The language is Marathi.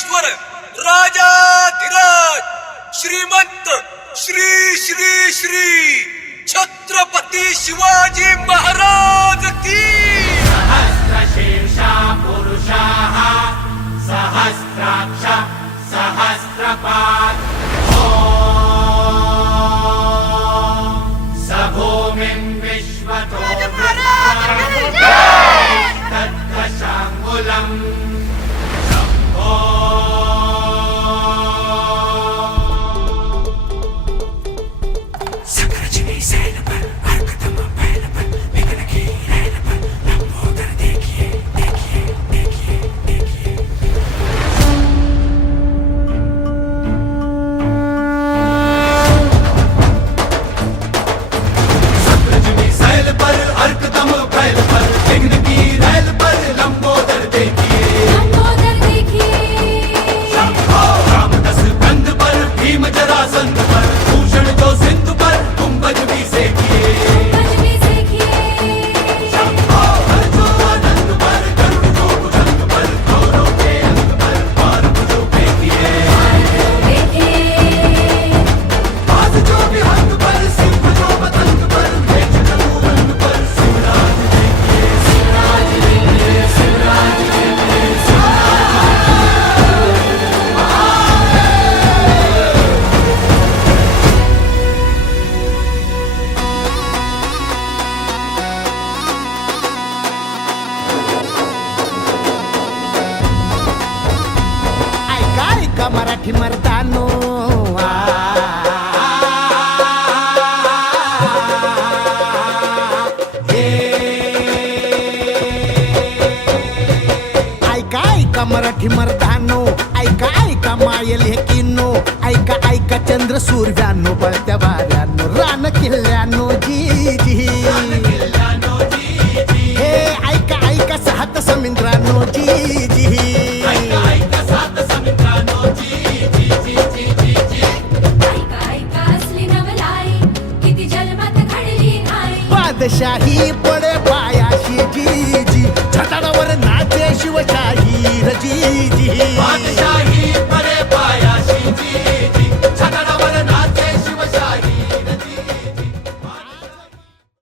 राजेश्वर राजाधिराज श्रीमंत श्री श्री श्री छत्रपती शिवाजी महाराज की सहस्रशीर्षा पुरुषाः सहस्राक्ष सहस्रपात् ॐ स भूमिं विश्वतो तत्त्वशाङ्गुलम् शम्भो सकरजनी सैल पर हरकतम पहल पर विघ्न की रैल पर लंबोदर देखिए देखिए देखिए देखिए सकरजनी सैल पर हरकतम पहल पर विघ्न की रैल पर लंबोदर देखिए शंभो रामदस कंध पर भीम जरासंध पर भूषण जो सिंधु पर गुंबज भी सेकिए शंभो हर जो आनंद पर गरुड़ जो भुजंग पर गौरव के अंग पर बार जो फेंकिए बाज जो विहंग पर सिंह जो पतंग पर मेष जो रंग पर शिवराज देखिए शिवराज देखिए शिवराज देखिए ऐका ऐका मराठी मर्दानो ऐका ऐका मराठी मर्दानो ऐका ऐका मायल हे किन्नो ऐका ऐका चंद्र सूर्यानो बळत्या वाऱ्यानो रान किल्ल्यानो जी जी